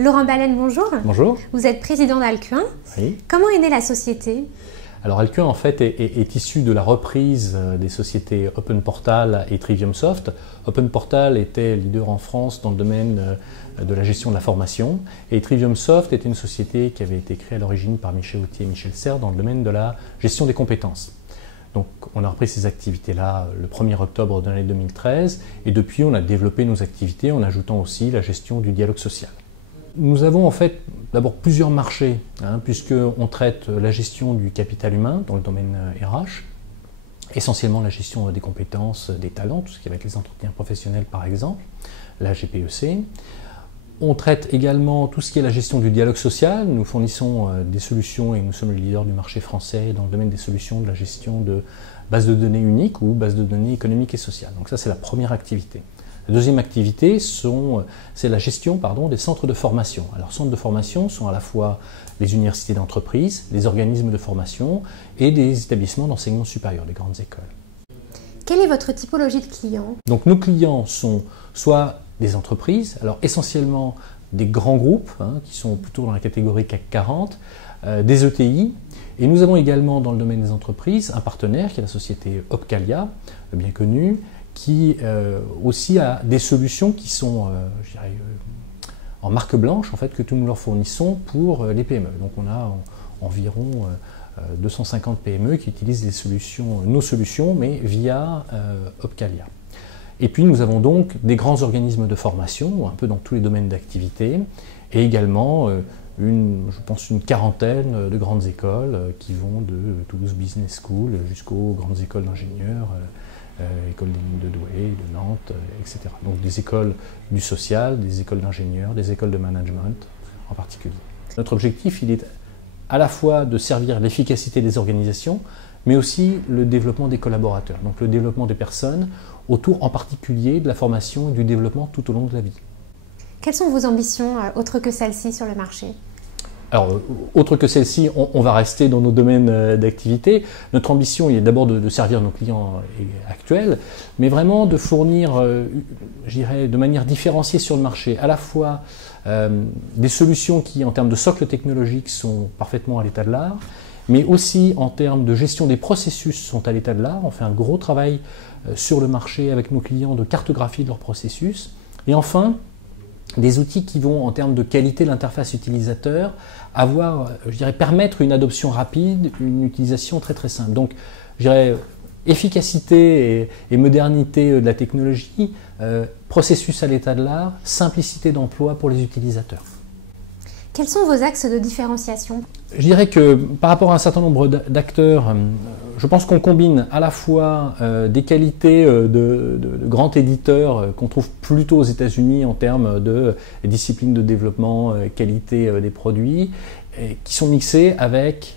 Laurent Baleine, bonjour. Bonjour. Vous êtes président d'Alcuin. Oui. Comment est née la société? Alors Alcuin en fait est issu de la reprise des sociétés OpenPortal et TriviumSoft. OpenPortal était leader en France dans le domaine de la gestion de la formation et TriviumSoft était une société qui avait été créée à l'origine par Michel Autier et Michel Serres dans le domaine de la gestion des compétences. Donc on a repris ces activités-là le 1er octobre de l'année 2013 et depuis on a développé nos activités en ajoutant aussi la gestion du dialogue social. Nous avons en fait d'abord plusieurs marchés, puisqu'on traite la gestion du capital humain dans le domaine RH, essentiellement la gestion des compétences, des talents, tout ce qui va être les entretiens professionnels par exemple, la GPEC. On traite également tout ce qui est la gestion du dialogue social. Nous fournissons des solutions et nous sommes le leader du marché français dans le domaine des solutions de la gestion de bases de données uniques ou bases de données économiques et sociales. Donc ça c'est la première activité. La deuxième activité, c'est la gestion des centres de formation. Alors, centres de formation sont à la fois les universités d'entreprise, les organismes de formation et des établissements d'enseignement supérieur, des grandes écoles. Quelle est votre typologie de clients? Donc, nos clients sont soit des entreprises, alors essentiellement des grands groupes, qui sont plutôt dans la catégorie CAC 40, des ETI, et nous avons également dans le domaine des entreprises un partenaire qui est la société Opcalia, bien connue, qui aussi a des solutions qui sont en marque blanche en fait, que nous leur fournissons pour les PME. Donc on a environ 250 PME qui utilisent nos solutions mais via Opcalia. Et puis nous avons donc des grands organismes de formation, un peu dans tous les domaines d'activité, et également je pense une quarantaine de grandes écoles qui vont de Toulouse Business School jusqu'aux grandes écoles d'ingénieurs, écoles des mines de Douai, de Nantes, etc. Donc des écoles du social, des écoles d'ingénieurs, des écoles de management en particulier. Notre objectif, il est à la fois de servir l'efficacité des organisations, mais aussi le développement des collaborateurs, donc le développement des personnes autour en particulier de la formation et du développement tout au long de la vie. Quelles sont vos ambitions autres que celles-ci sur le marché? Alors, autre que celle-ci, on va rester dans nos domaines d'activité. Notre ambition est d'abord de servir nos clients actuels, mais vraiment de fournir, je dirais, de manière différenciée sur le marché, à la fois des solutions qui, en termes de socle technologique, sont parfaitement à l'état de l'art, mais aussi en termes de gestion des processus sont à l'état de l'art. On fait un gros travail sur le marché avec nos clients de cartographie de leurs processus. Et enfin, des outils qui vont, en termes de qualité de l'interface utilisateur, permettre une adoption rapide, une utilisation très très simple. Donc, je dirais, efficacité et modernité de la technologie, processus à l'état de l'art, simplicité d'emploi pour les utilisateurs. Quels sont vos axes de différenciation? Je dirais que par rapport à un certain nombre d'acteurs, je pense qu'on combine à la fois des qualités de grands éditeurs qu'on trouve plutôt aux États-Unis en termes de discipline de développement, qualité des produits, qui sont mixés avec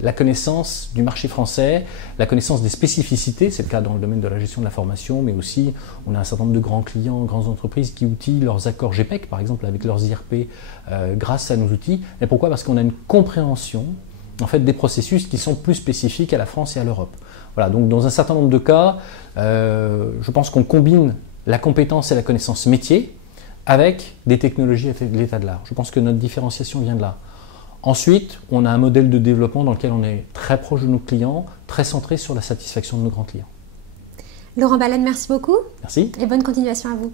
la connaissance du marché français, la connaissance des spécificités, c'est le cas dans le domaine de la gestion de la formation, mais aussi on a un certain nombre de grands clients, grandes entreprises qui outillent leurs accords GPEC, par exemple avec leurs IRP, grâce à nos outils. Et pourquoi? Parce qu'on a une compréhension en fait, des processus qui sont plus spécifiques à la France et à l'Europe. Voilà, donc dans un certain nombre de cas, je pense qu'on combine la compétence et la connaissance métier avec des technologies à l'état de l'art. Je pense que notre différenciation vient de là. Ensuite, on a un modèle de développement dans lequel on est très proche de nos clients, très centré sur la satisfaction de nos grands clients. Laurent Baleine, merci beaucoup. Merci. Et bonne continuation à vous.